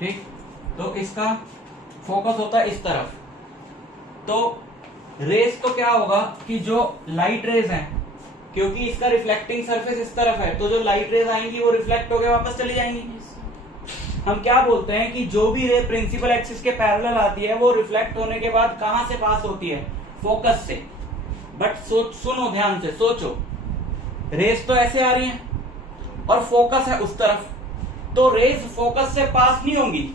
ठीक, तो इसका फोकस होता है इस तरफ। तो रेस तो क्या होगा कि जो लाइट रेज हैं, क्योंकि इसका रिफ्लेक्टिंग सरफेस इस तरफ है, तो जो लाइट रेज आएंगी वो रिफ्लेक्ट होकर वापस चली जाएंगी। हम क्या बोलते हैं कि जो भी रे प्रिंसिपल एक्सिस के पैरेलल आती है वो रिफ्लेक्ट होने के बाद कहां से पास होती है? फोकस से। बट सुनो ध्यान से, सोचो, रेस तो ऐसे आ रही हैं और फोकस है उस तरफ, तो रेस फोकस से पास नहीं होंगी,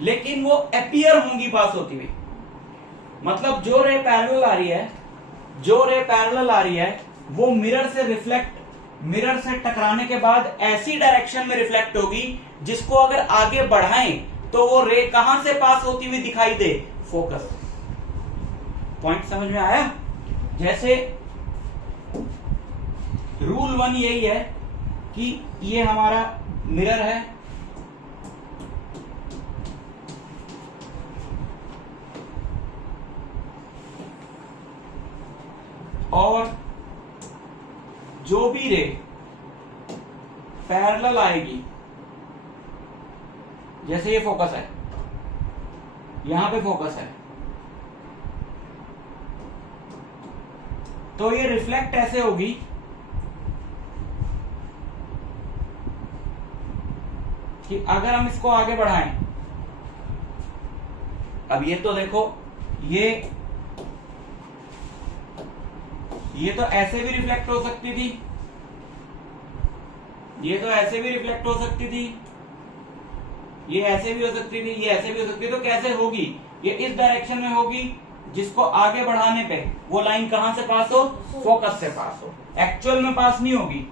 लेकिन वो अपीयर होंगी पास होती हुई। मतलब जो रे पैरेलल आ रही है वो मिरर से टकराने के बाद ऐसी डायरेक्शन में रिफ्लेक्ट होगी जिसको अगर आगे बढ़ाएं तो वो रे कहां से पास होती हुई दिखाई दे? फोकस। पॉइंट समझ में आया? जैसे रूल 1 यही है कि ये हमारा मिरर है, और जो भी रे पैरेलल आएगी, जैसे ये फोकस है, यहां पे फोकस है, तो ये रिफ्लेक्ट ऐसे होगी कि अगर हम इसको आगे बढ़ाएं, अब ये तो देखो, ये तो ऐसे भी रिफ्लेक्ट हो सकती थी, ये तो ऐसे भी रिफ्लेक्ट हो सकती थी, ये ऐसे भी हो सकती थी, ये ऐसे भी हो सकती थी। तो कैसे होगी? ये इस डायरेक्शन में होगी जिसको आगे बढ़ाने पे वो लाइन कहां से पास हो? फोकस से पास हो, एक्चुअल में पास नहीं होगी।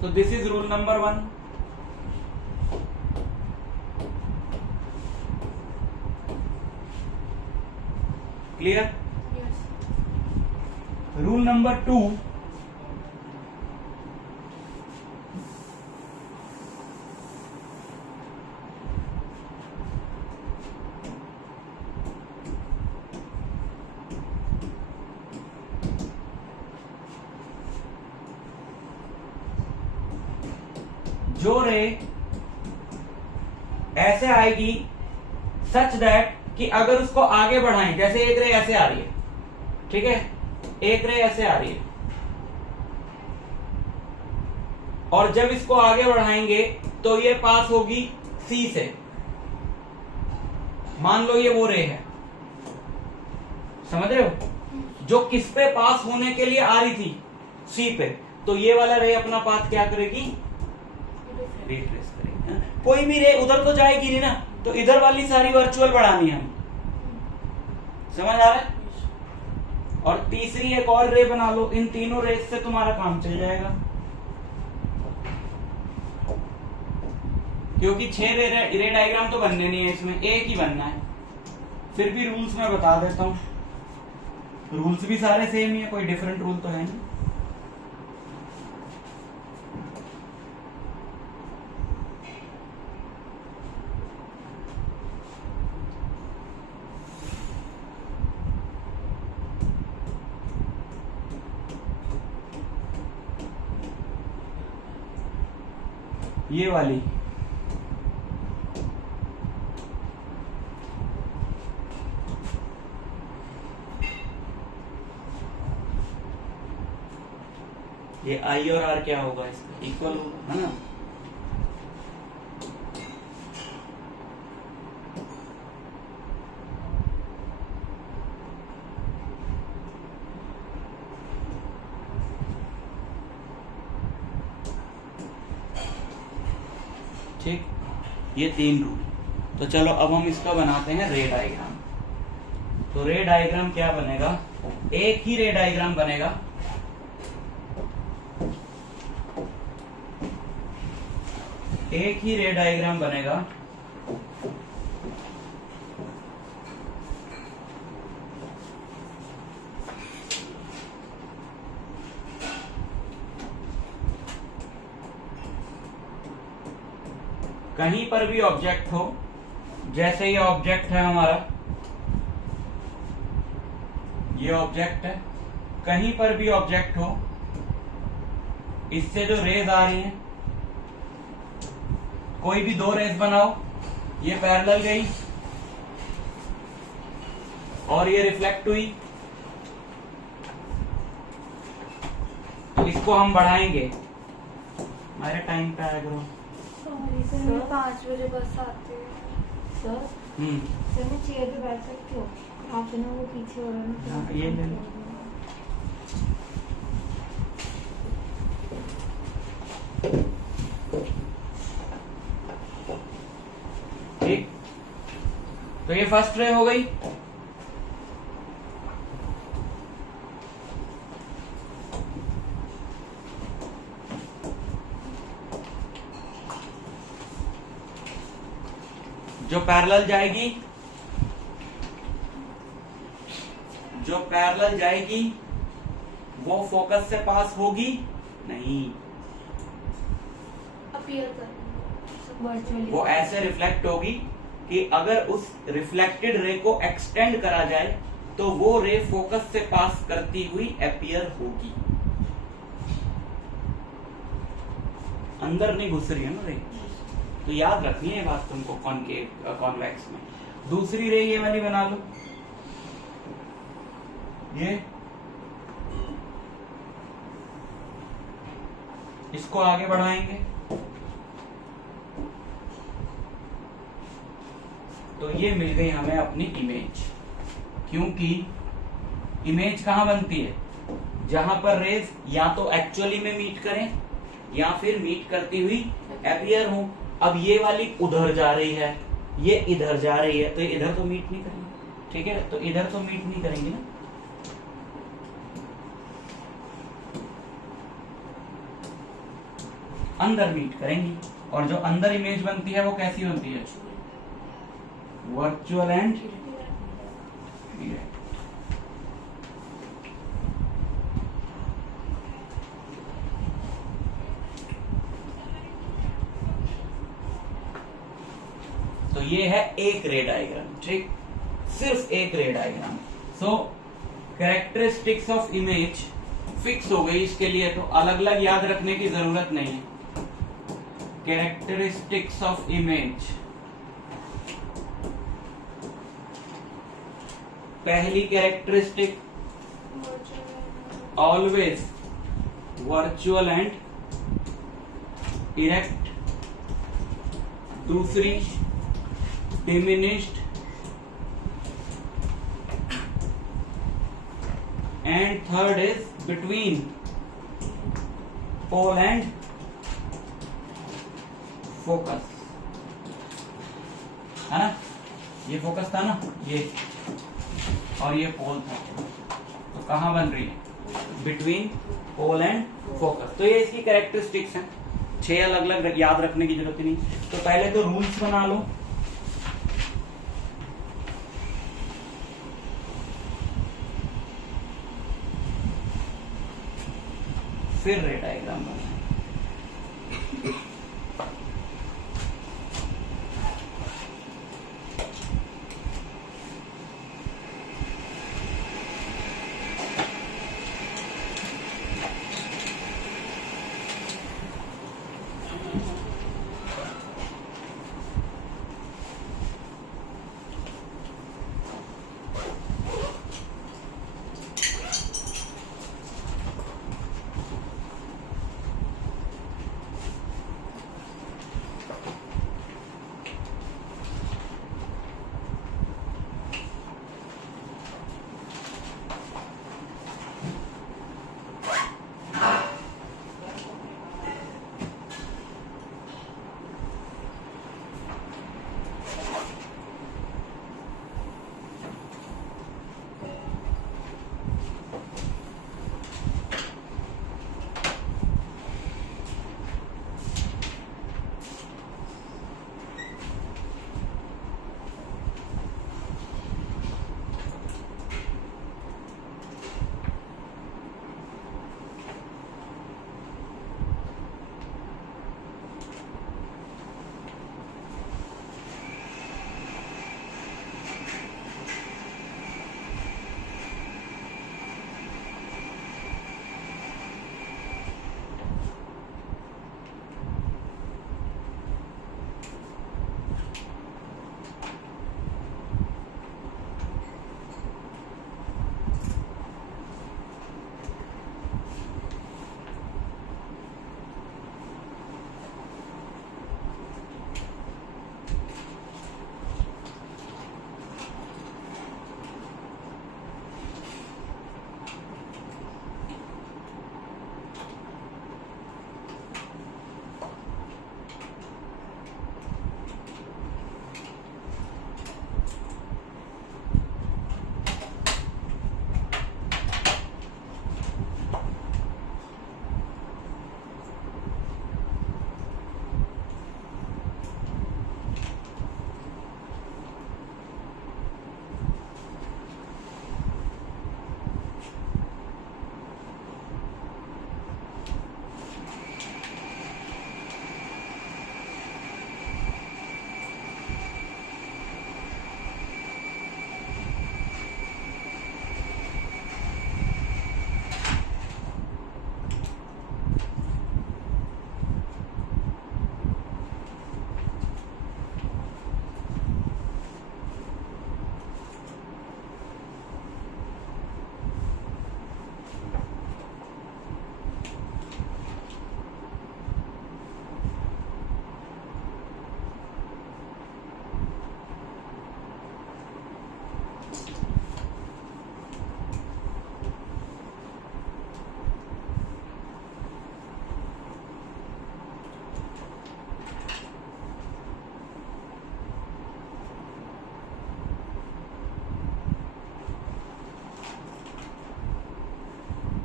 So this is rule number 1. Clear? Yes. Rule number 2. जो रे ऐसे आएगी सच दैट कि अगर उसको आगे बढ़ाएं, जैसे एक रे ऐसे आ रही है, ठीक है, एक रे ऐसे आ रही है, और जब इसको आगे बढ़ाएंगे तो ये पास होगी सी से। मान लो ये वो रे है, समझ रहे हो, जो किस पे पास होने के लिए आ रही थी? सी पे। तो ये वाला रे अपना पाथ क्या करेगी? रिट्रेस करेगी। कोई भी रे उधर तो जाएगी नहीं ना, तो इधर वाली सारी वर्चुअल बढ़ानी है, समझ आ रहा है? और तीसरी एक और रे बना लो, इन तीनों रेस से तुम्हारा काम चल जाएगा, क्योंकि 6 रे डायग्राम तो बनने नहीं है, इसमें एक ही बनना है। फिर भी रूल्स मैं बता देता हूं, रूल्स भी सारे सेम ही है, कोई डिफरेंट रूल तो है नहीं। ये वाली ये आई और आर क्या होगा? इसका इक्वल होगा, है ना? ठीक, ये 3 रूल। तो चलो अब हम इसका बनाते हैं रे डायग्राम। तो रे डायग्राम क्या बनेगा? एक ही रे डायग्राम बनेगा, एक ही रे डायग्राम बनेगा कहीं पर भी ऑब्जेक्ट हो, जैसे ये ऑब्जेक्ट है हमारा, ये ऑब्जेक्ट है, कहीं पर भी ऑब्जेक्ट हो इससे जो रेज आ रही हैं, कोई भी दो रेज बनाओ, ये पैरेलल गई और ये रिफ्लेक्ट हुई, तो इसको हम बढ़ाएंगे। हमारे टाइम पे आया करो। सर 5 बजे बस आती है। सर सर मैं चेयर पे बैठ सकती हूँ? आप ना वो पीछे हो रहा है ना, ये ले लो। ठीक, तो ये फर्स्ट रे हो गई। जो पैरेलल जाएगी, जो पैरेलल जाएगी वो फोकस से पास होगी नहीं, अपीयर कर वो ऐसे रिफ्लेक्ट होगी कि अगर उस रिफ्लेक्टेड रे को एक्सटेंड करा जाए तो वो रे फोकस से पास करती हुई अपीयर होगी। अंदर नहीं घुस रही है ना रे, तो याद रखनी है बात तुमको कॉनकेव कॉन्वेक्स में। दूसरी रे ये वाली बना लो, ये इसको आगे बढ़ाएंगे तो ये मिल गई हमें अपनी इमेज। क्योंकि इमेज कहां बनती है? जहां पर रेज या तो एक्चुअली में मीट करें या फिर मीट करती हुई अपीयर हो। अब ये वाली उधर जा रही है, ये इधर जा रही है, तो ये इधर तो मीट नहीं करेंगे, ठीक है? तो इधर तो मीट नहीं करेंगे ना, अंदर मीट करेंगी। और जो अंदर इमेज बनती है वो कैसी बनती है? Virtual and direct. तो ये है एक रे डायग्राम, ठीक, सिर्फ एक रे diagram. So characteristics of image fix हो गई इसके लिए, तो अलग अलग याद रखने की जरूरत नहीं है। कैरेक्टरिस्टिक्स ऑफ इमेज, पहली characteristic always virtual and erect, दूसरी diminished, and third is between pole and focus, है ना? ये फोकस था ना, ये, और ये पोल था, तो कहां बन रही है? Between pole and focus. तो ये इसकी कैरेक्टरिस्टिक्स हैं, 6 अलग अलग, याद रखने की जरूरत नहीं। तो पहले तो रूल्स बना लो, फिर रे डायग्राम बनाए।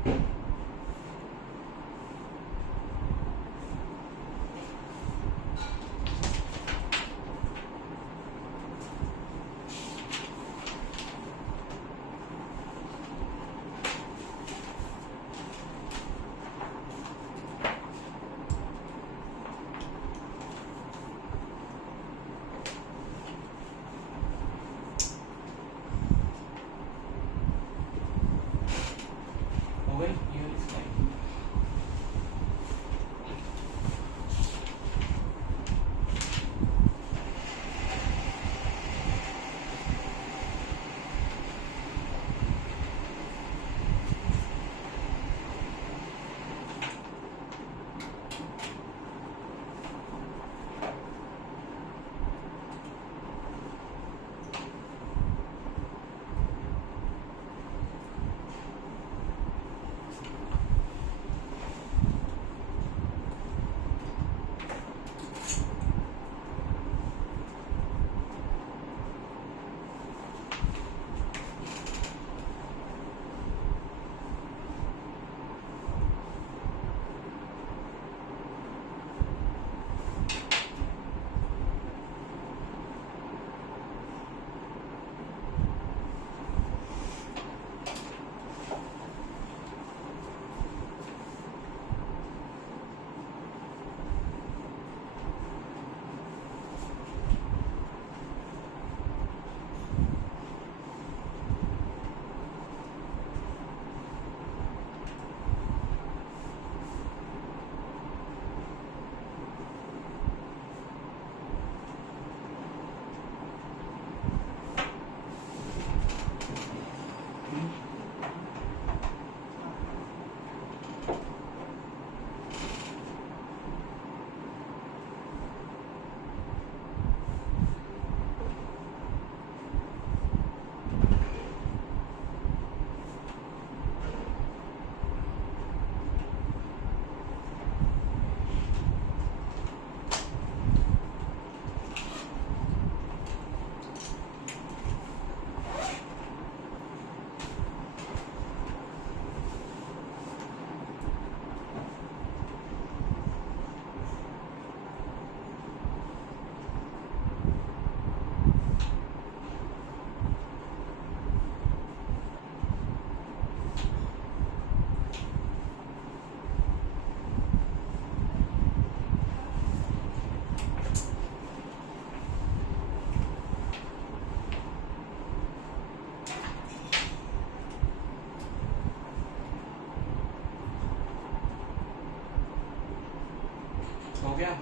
हो गई ये वाली स्लाइड। हो गया।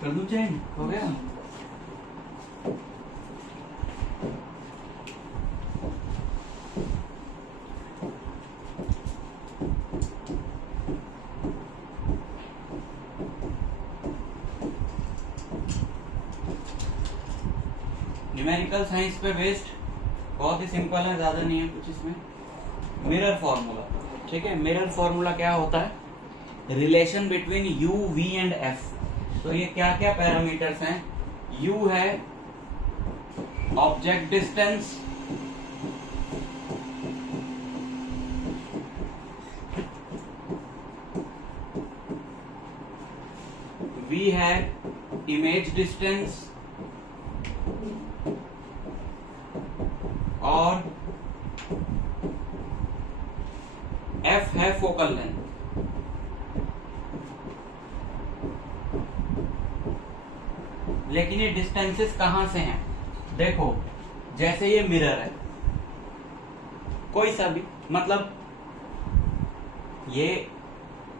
कर दूं चेंज? हो गया। न्यूमेरिकल साइंस पे बेस्ड बहुत ही सिंपल है, ज्यादा नहीं है कुछ इसमें। मिरर फॉर्मूला, ठीक है। मिरर फॉर्मूला क्या होता है? Relation between u, v and f। तो ये क्या क्या पैरामीटर्स हैं? u है ऑब्जेक्ट डिस्टेंस, v है इमेज डिस्टेंस, और f है फोकल लेंथ। लेकिन ये डिस्टेंसेस कहां से हैं? देखो, जैसे ये मिरर है, कोई सा भी, मतलब ये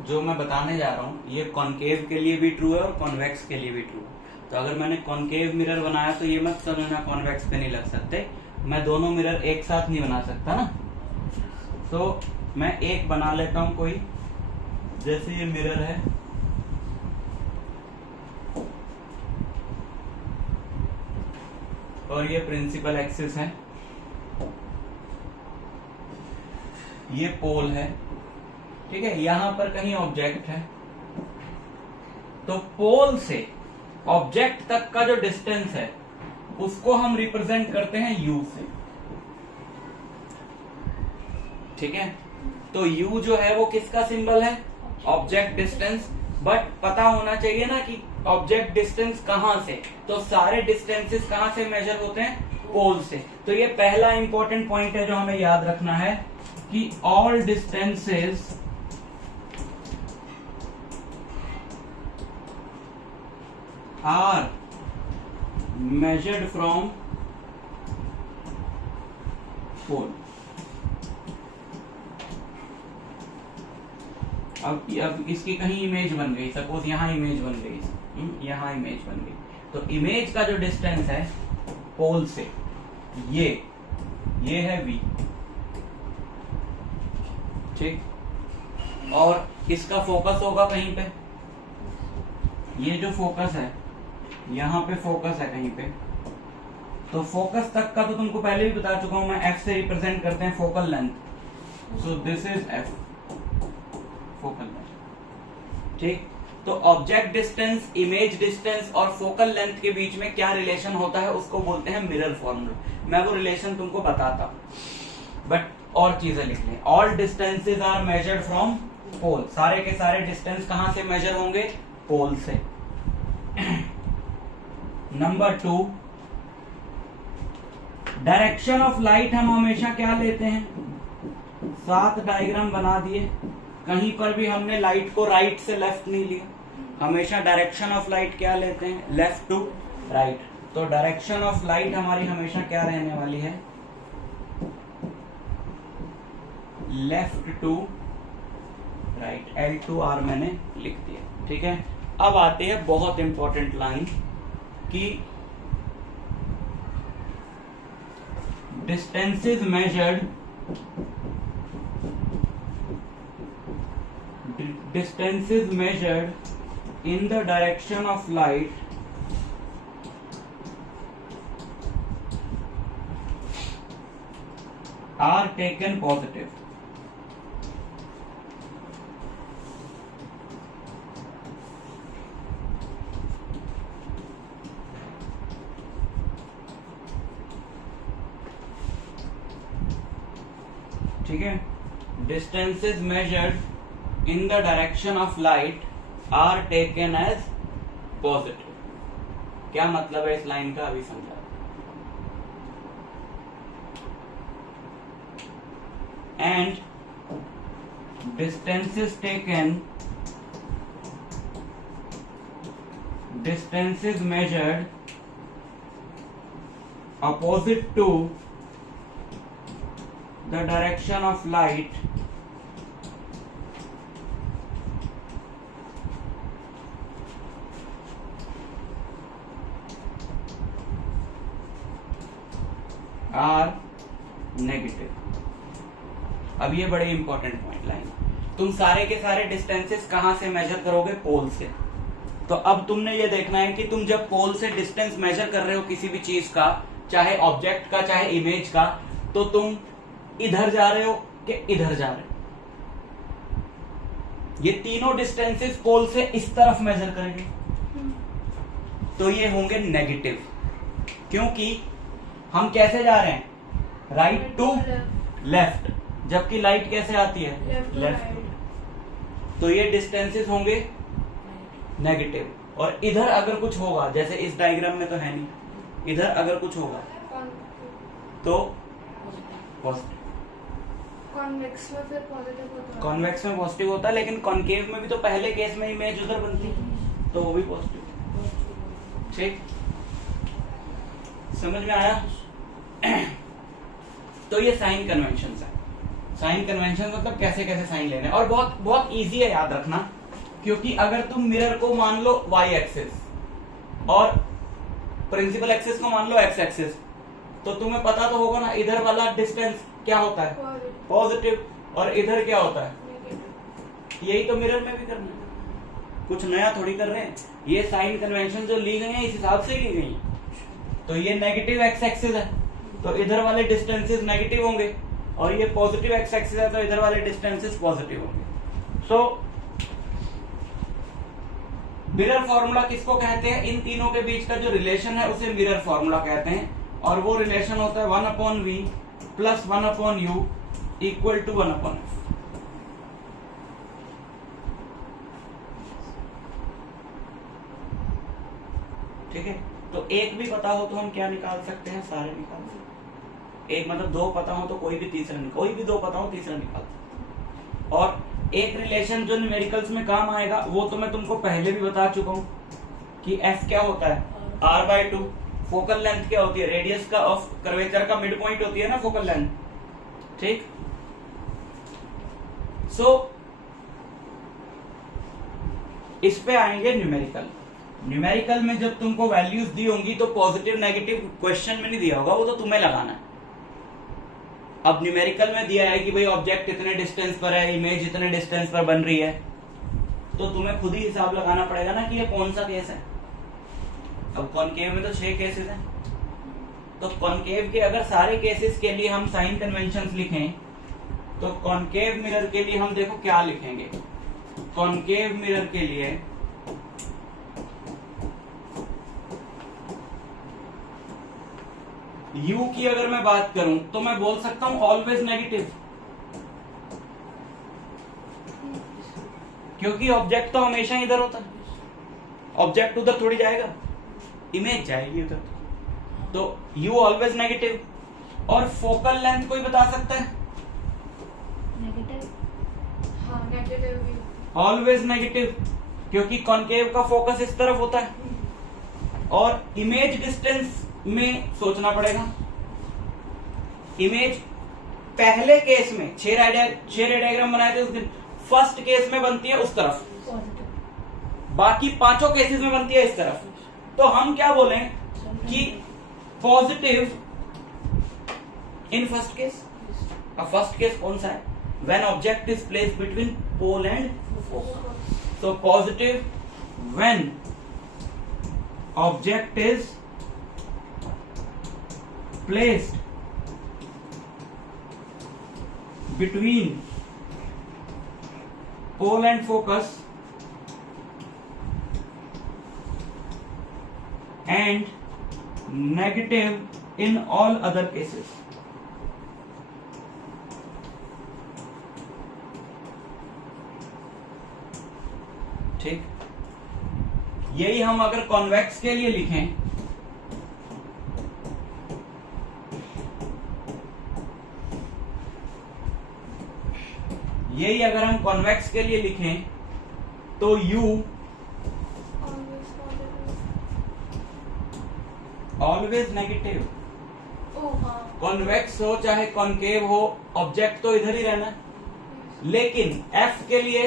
जो मैं बताने जा रहा हूँ ये कॉनकेव के लिए भी ट्रू है और कॉन्वेक्स के लिए भी ट्रू है। तो अगर मैंने कॉनकेव मिरर बनाया तो ये मत समझना कॉन्वेक्स पे नहीं लग सकते, मैं दोनों मिरर एक साथ नहीं बना सकता ना। तो मैं एक बना लेता हूं कोई, जैसे ये मिरर है, और ये प्रिंसिपल एक्सिस है, ये पोल है, ठीक है। यहां पर कहीं ऑब्जेक्ट है, तो पोल से ऑब्जेक्ट तक का जो डिस्टेंस है उसको हम रिप्रेजेंट करते हैं u से, ठीक है। तो u जो है वो किसका सिंबल है? Object distance. बट पता होना चाहिए ना कि ऑब्जेक्ट डिस्टेंस कहां से, तो सारे डिस्टेंसेस कहां से मेजर होते हैं? पोल से। तो ये पहला इंपॉर्टेंट पॉइंट है जो हमें याद रखना है कि all distances are measured from pole। अब इसकी कहीं इमेज बन गई, सपोज यहां इमेज बन गई, यहां इमेज बन गई, तो इमेज का जो डिस्टेंस है पोल से, ये है v, ठीक। और इसका फोकस होगा कहीं पे, ये जो फोकस है यहां पे फोकस है कहीं पे, तो फोकस तक का तो तुमको पहले भी बता चुका हूं मैं, f से रिप्रेजेंट करते हैं focal length, so this is f, focal length, ठीक। तो ऑब्जेक्ट डिस्टेंस, इमेज डिस्टेंस और फोकल लेंथ के बीच में क्या रिलेशन होता है उसको बोलते हैं मिरर फॉर्मूला। मैं वो रिलेशन तुमको बताता, बट और चीजें लिख लें। All distances are measured from pole, सारे के सारे डिस्टेंस कहां से मेजर होंगे? पोल से। नंबर 2, डायरेक्शन ऑफ लाइट हम हमेशा क्या लेते हैं? 7 डायग्राम बना दिए, कहीं पर भी हमने लाइट को राइट से लेफ्ट नहीं लिया, हमेशा डायरेक्शन ऑफ लाइट क्या लेते हैं? Left to right. तो डायरेक्शन ऑफ लाइट हमारी हमेशा क्या रहने वाली है? लेफ्ट टू राइट, L2R मैंने लिख दिया, ठीक है। अब आते हैं बहुत इंपॉर्टेंट लाइन कि distances measured in the direction of light are taken positive. ठीक है, distances measured in the direction of light are taken as positive. क्या मतलब है इस लाइन का, अभी समझा। And distances measured opposite to the direction of light are negative। अब ये बड़े इंपॉर्टेंट पॉइंट लाइन, तुम सारे के सारे डिस्टेंसेस कहां से मेजर करोगे? पोल से। तो अब तुमने ये देखना है कि तुम जब पोल से डिस्टेंस मेजर कर रहे हो किसी भी चीज का, चाहे ऑब्जेक्ट का चाहे इमेज का, तो तुम इधर जा रहे हो कि इधर जा रहे हो? ये तीनों डिस्टेंसेस पोल से इस तरफ मेजर करेंगे, तो ये होंगे नेगेटिव, क्योंकि हम कैसे जा रहे हैं? राइट टू लेफ्ट, जबकि लाइट कैसे आती है? लेफ्ट। तो ये डिस्टेंसेस होंगे नेगेटिव। और इधर अगर कुछ होगा, जैसे इस डायग्राम में तो है नहीं, इधर अगर कुछ होगा तो पॉजिटिव। कॉन्वेक्स में फिर पॉजिटिव होता है। कॉन्वेक्स में पॉजिटिव होता है, लेकिन कॉनकेव में भी तो पहले केस में इमेज उधर बनती, तो वो भी पॉजिटिव। ठीक, समझ में आया? तो ये साइन कन्वेंशन है। साइन कन्वेंशन मतलब कैसे कैसे साइन लेने, और बहुत बहुत इजी है याद रखना, क्योंकि अगर तुम मिरर को मान लो वाई एक्सिस और प्रिंसिपल एक्सिस को मान लो एक्स एक्सिस, तो तुम्हें पता तो होगा ना इधर वाला डिस्टेंस क्या होता है, पॉजिटिव, और इधर क्या होता है, यही तो मिरर में भी करना है, कुछ नया थोड़ी कर रहे हैं। ये साइन कन्वेंशन जो ली गई है इस हिसाब से ली गई, तो ये नेगेटिव एक्स एक्सिस है तो इधर वाले डिस्टेंसेस नेगेटिव होंगे, और ये पॉजिटिव एक्स एक्सिस है तो इधर वाले डिस्टेंसेस पॉजिटिव होंगे। सो मिरर फॉर्मूला किसको कहते हैं, इन तीनों के बीच का जो रिलेशन है उसे मिरर फॉर्मूला कहते हैं, और वो रिलेशन होता है 1/v plus 1/u equal to 1/f। ठीक है, तो एक भी पता हो तो हम क्या निकाल सकते हैं, सारे निकाल सकते हैं। एक मतलब दो पता हो तो कोई भी तीसरा निकाल, कोई भी दो पता हो तीसरा निकाल सकते हैं। और एक रिलेशन जो न्यूमेरिकल्स में काम आएगा वो तो मैं तुमको पहले भी बता चुका हूं कि f क्या होता है, r/2। फोकल लेंथ क्या होती है, रेडियस का ऑफ कर्वेचर का मिड पॉइंट होती है ना फोकल लेंथ। ठीक, सो इस पे आएंगे न्यूमेरिकल। न्यूमेरिकल में जब तुमको वैल्यूज दी होंगी तो पॉजिटिव नेगेटिव क्वेश्चन में नहीं दिया होगा, वो तो तुम्हें लगाना है। अब न्यूमेरिकल में दिया है कि भाई ऑब्जेक्ट इतने डिस्टेंस पर है, इमेज इतने डिस्टेंस पर बन रही है, तो तुम्हें खुद ही हिसाब लगाना पड़ेगा ना कि ये कौन सा केस है। अब कॉनकेव में तो 6 केसेस हैं, तो कॉनकेव के अगर सारे केसेस के लिए हम साइन कन्वेंशंस लिखें तो कॉनकेव मिरर के लिए हम देखो क्या लिखेंगे। कॉनकेव मिरर के लिए U की अगर मैं बात करूं तो मैं बोल सकता हूं ऑलवेज नेगेटिव, क्योंकि ऑब्जेक्ट तो हमेशा इधर होता है, ऑब्जेक्ट उधर थोड़ी जाएगा, इमेज जाएगी उधर, तो U ऑलवेज नेगेटिव। और फोकल लेंथ कोई बता सकता है, नेगेटिव, हाँ नेगेटिव, ऑलवेज नेगेटिव, क्योंकि कॉनकेव का फोकस इस तरफ होता है। और इमेज डिस्टेंस में सोचना पड़ेगा, इमेज पहले केस में 6 रे डायग्राम बनाए थे उस दिन, फर्स्ट केस में बनती है उस तरफ, बाकी पांचों केसेस में बनती है इस तरफ। तो हम क्या बोलें कि पॉजिटिव इन फर्स्ट केस। अब फर्स्ट केस कौन सा है, when object is placed between pole and focus. तो positive when object is placed between pole and focus and negative in all other cases। ठीक, यही हम अगर कॉन्वेक्स के लिए लिखें यही अगर हम कॉन्वेक्स के लिए लिखें तो U ऑलवेज नेगेटिव, कॉन्वेक्स हो चाहे कॉनकेव हो, ऑब्जेक्ट तो इधर ही रहना है। लेकिन F के लिए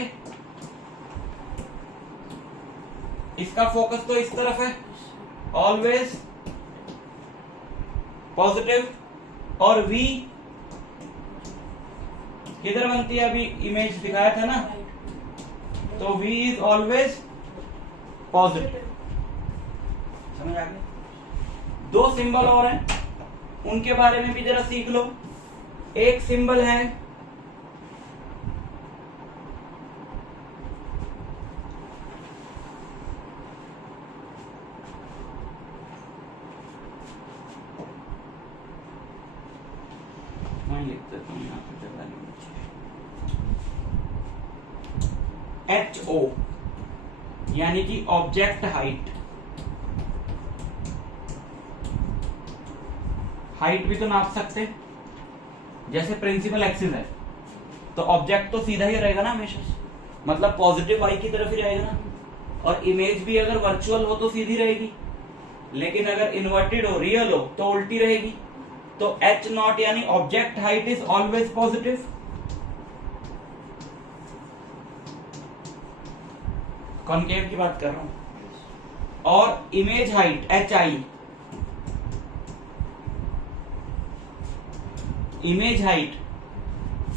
इसका फोकस तो इस तरफ है, ऑलवेज पॉजिटिव, और V किधर बनती है, अभी इमेज दिखाया था ना, तो V इज ऑलवेज पॉजिटिव। समझ आ गया। 2 सिंबल और हैं, उनके बारे में भी जरा सीख लो। एक सिंबल है लिखते तो यहाँ पे जगह नहीं HO, यानी कि ऑब्जेक्ट हाइट। हाइट भी तो नाप सकते, जैसे प्रिंसिपल एक्सिस है तो ऑब्जेक्ट तो सीधा ही रहेगा ना हमेशा, मतलब पॉजिटिव y की तरफ ही रहेगा ना, और इमेज भी अगर वर्चुअल हो तो सीधी रहेगी, लेकिन अगर इन्वर्टेड हो, रियल हो तो उल्टी रहेगी। तो H0 यानी object height is always positive. Concave की बात कर रहा हूं। और image height HI, image height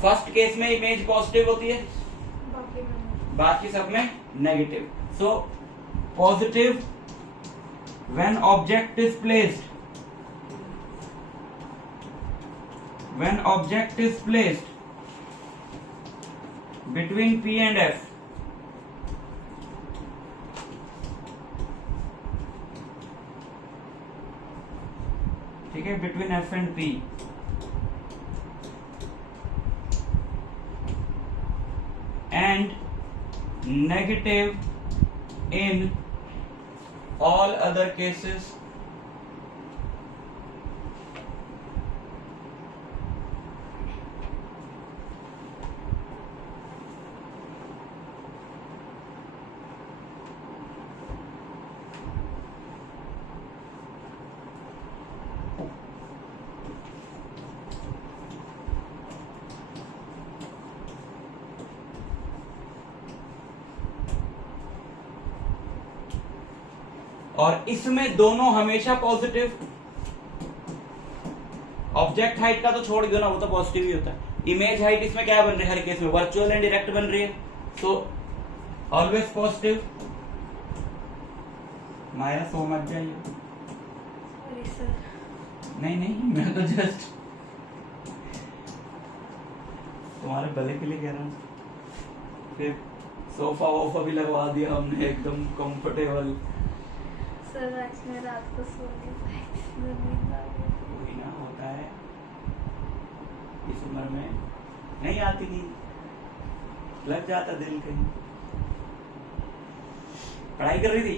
first case में इमेज पॉजिटिव होती है, बाकी सब में negative. So positive when object is placed, when object is placed between P and F, ठीक है, between F and P, and negative in all other cases और इसमें दोनों हमेशा पॉजिटिव। ऑब्जेक्ट हाइट का तो छोड़ दो ना, वो तो पॉजिटिव ही होता है। इमेज हाइट इसमें क्या बन रही है, हर केस में वर्चुअल एंड डायरेक्ट बन रही है, सो ऑलवेज पॉजिटिव। माया सो मत जाइए। नहीं नहीं, मैं तो जस्ट तुम्हारे भले के लिए कह रहा हूँ। फिर सोफा वोफा भी लगवा दिया हमने, एकदम कंफर्टेबल। सर आज मैं रात को सो नहीं पाई, कोई ना, होता है इस उम्र में, नहीं आती नींद, लग जाता दिल कहीं। पढ़ाई कर रही थी?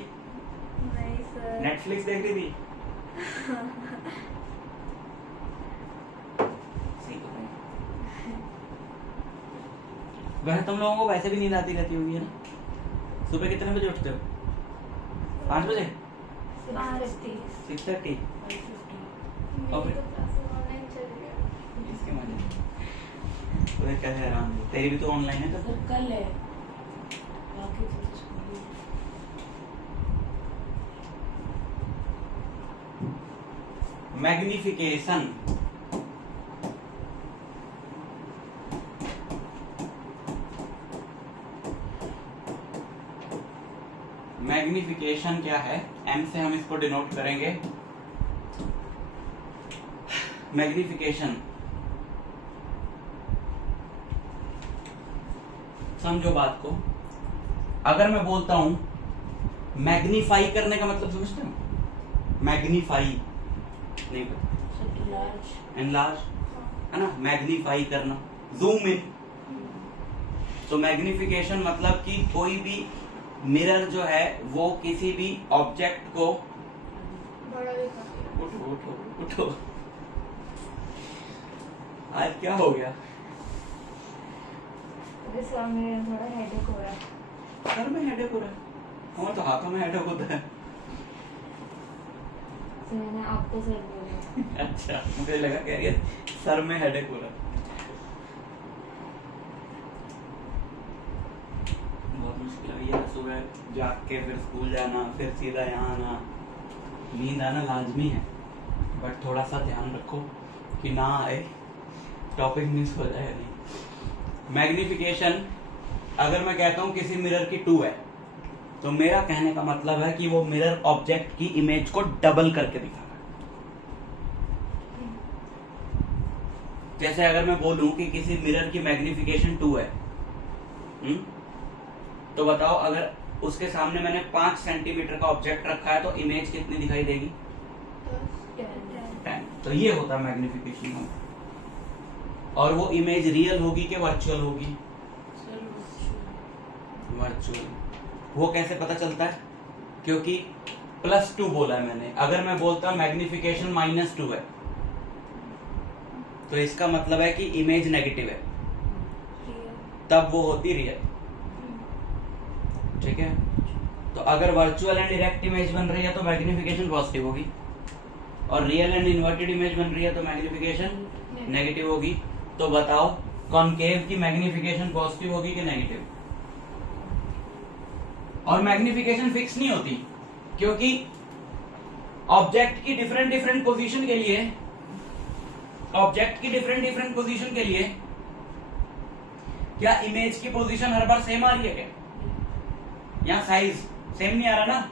नहीं सर। नेटफ्लिक्स देख रही थी? सही तो है। वैसे तुम लोगों को वैसे भी नींद आती रहती होगी है ना? सुबह कितने बजे उठते हो? 5 बजे? 6:30। इसके मजे तो क्या है आराम। तेरी भी तो ऑनलाइन है तो कल है, बाकी तो स्कूल। मैग्निफिकेशन, मैग्निफिकेशन क्या है? M से हम इसको डिनोट करेंगे। मैग्निफिकेशन, समझो बात को। अगर मैं बोलता हूं मैग्नीफाई करने का मतलब समझते हो? मैग्नीफाई नहीं पता, एनलार्ज है ना, मैग्नीफाई करना, जूम इन। तो मैग्निफिकेशन मतलब कि कोई भी मिरर जो है वो किसी भी ऑब्जेक्ट को बड़ा दिखाती है। उठो उठो उठो, आज क्या हो गया? सर में थोड़ा हेडेक हो रहा है। सर में हेडेक हो रहा है? हमारे तो हाथों में हेडेक होता है। सर मैंने आपको सर बोला। अच्छा, मुझे लगा कह रही है सर में हेडेक हो रहा है। बहुत मुश्किल है भैया, सुबह जाग के फिर स्कूल जाना, फिर सीधा यहाँ आना। नींद आना लाजमी है, बट थोड़ा सा ध्यान रखो कि ना आए, टॉपिक मिस हो जाए नहीं। मैग्निफिकेशन, अगर मैं कहता हूँ किसी मिरर की 2 है, तो मेरा कहने का मतलब है कि वो मिरर ऑब्जेक्ट की इमेज को डबल करके दिखा रहा है। जैसे अगर मैं बोलूं कि किसी मिरर की मैग्निफिकेशन 2 है, तो बताओ अगर उसके सामने मैंने 5 सेंटीमीटर का ऑब्जेक्ट रखा है तो इमेज कितनी दिखाई देगी? 10। तो ये होता है मैग्निफिकेशन। और वो इमेज रियल होगी कि वर्चुअल होगी? वर्चुअल। वो कैसे पता चलता है? क्योंकि +2 बोला है मैंने। अगर मैं बोलता मैग्निफिकेशन -2 है, तो इसका मतलब है कि इमेज नेगेटिव है, तब वो होती रियल। ठीक है, तो अगर वर्चुअल एंड डायरेक्ट इमेज बन रही है तो मैग्निफिकेशन पॉजिटिव होगी, और रियल एंड इन्वर्टेड इमेज बन रही है तो मैग्निफिकेशन नेगेटिव होगी। तो बताओ कॉनकेव की मैग्निफिकेशन पॉजिटिव होगी कि नेगेटिव? और मैग्निफिकेशन फिक्स नहीं होती, क्योंकि ऑब्जेक्ट की डिफरेंट डिफरेंट पोजीशन के लिए क्या इमेज की पोजीशन हर बार सेम आ रही है क्या? यहाँ साइज सेम नहीं आ रहा ना।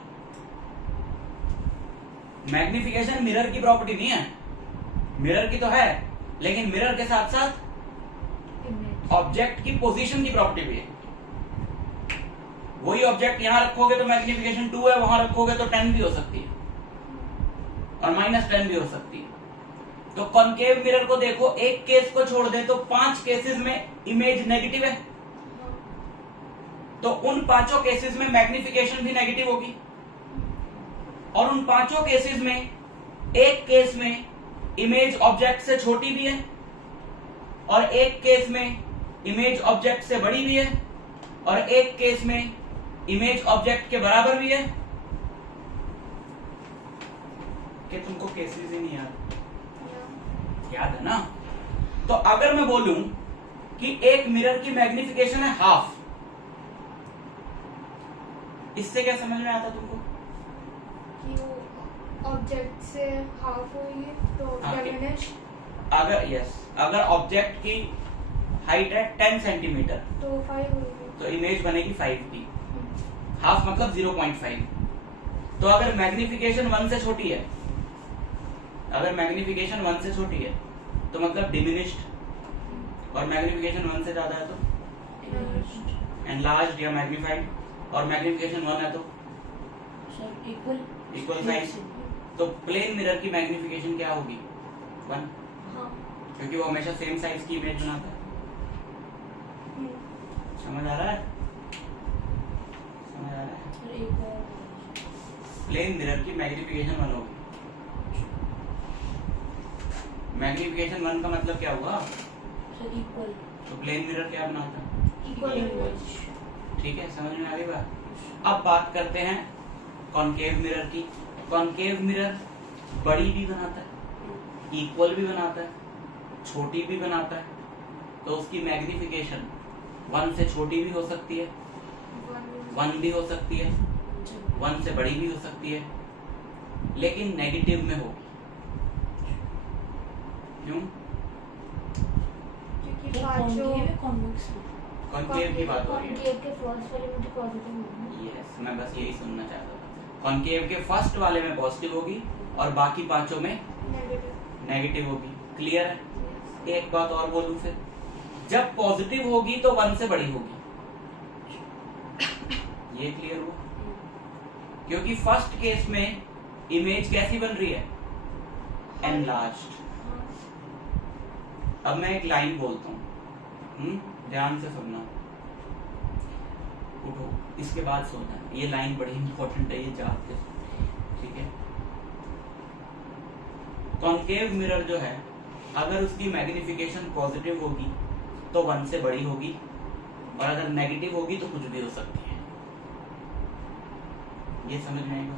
मैग्निफिकेशन मिरर की प्रॉपर्टी नहीं है, मिरर की तो है, लेकिन मिरर के साथ साथ ऑब्जेक्ट की पोजीशन की प्रॉपर्टी भी है। वही ऑब्जेक्ट यहां रखोगे तो मैग्निफिकेशन 2 है, वहां रखोगे तो 10 भी हो सकती है और -10 भी हो सकती है। तो कॉनकेव मिरर को देखो, एक केस को छोड़ दे तो 5 केसेस में इमेज नेगेटिव है, तो उन 5 केसेस में मैग्निफिकेशन भी नेगेटिव होगी, और उन 5 केसेस में एक केस में इमेज ऑब्जेक्ट से छोटी भी है और एक केस में इमेज ऑब्जेक्ट से बड़ी भी है और एक केस में इमेज ऑब्जेक्ट के बराबर भी है। कि तुमको केसेस ही नहीं याद है ना? तो अगर मैं बोलूं कि एक मिरर की मैग्निफिकेशन है हाफ, इससे क्या समझ में आता तुमको? कि वो ऑब्जेक्ट से हाफ होगी तो डिमिनिश। अगर ऑब्जेक्ट की हाइट है 10 सेंटीमीटर तो 5 होगी, तो इमेज बनेगी 5 की। हाफ मतलब 0.5। तो अगर मैग्निफिकेशन 1 से छोटी है, तो मतलब डिमिनिश्ड, और मैग्निफिकेशन 1 से ज्यादा है तो एनलार्ज्ड या मैग्नीफाइड, और मैग्निफिकेशन 1 है तो इक्वल साइज। तो प्लेन मिरर की मैग्निफिकेशन क्या होगी? 1, क्योंकि वो हमेशा सेम साइज की इमेज बनाता है। समझ आ रहा है? प्लेन मिरर की मैग्निफिकेशन 1 होगी। मैग्निफिकेशन 1 का मतलब क्या हुआ? इक्वल। तो प्लेन मिरर क्या बनाता है? इक्वल। ठीक है, समझ में आ गई बात। अब बात करते हैं कॉनकेव मिरर की। कॉनकेव मिरर बड़ी भी बनाता है, इक्वल भी बनाता है, छोटी भी बनाता है। तो उसकी मैग्निफिकेशन 1 से छोटी भी हो सकती है, 1 भी हो सकती है, 1 से बड़ी भी हो सकती है, लेकिन नेगेटिव में होगी। क्यों? क्योंकि पांचों कॉनकेव की बात हो रही है। कॉनकेव के फर्स्ट वाले में तो पॉजिटिव होगी। यस, मैं बस यही सुनना चाहता था। कॉनकेव के फर्स्ट वाले में पॉजिटिव होगी और बाकी 5 में नेगेटिव होगी। क्लियर है? एक बात और बोलूं फिर, जब पॉजिटिव होगी तो 1 से बड़ी होगी। ये क्लियर हुआ? क्योंकि फर्स्ट केस में इमेज कैसी बन रही है? एनलार्ज्ड। अब मैं एक लाइन बोलता हूं, ध्यान से सुनना। उठो, इसके बाद सोना। ये लाइन बड़ी इंपॉर्टेंट है, ये जाग के। ठीक है? कॉनकेव मिरर जो है, अगर उसकी मैग्निफिकेशन पॉजिटिव होगी तो 1 से बड़ी होगी, और अगर नेगेटिव होगी तो कुछ भी हो सकती है। ये समझ में आएगा?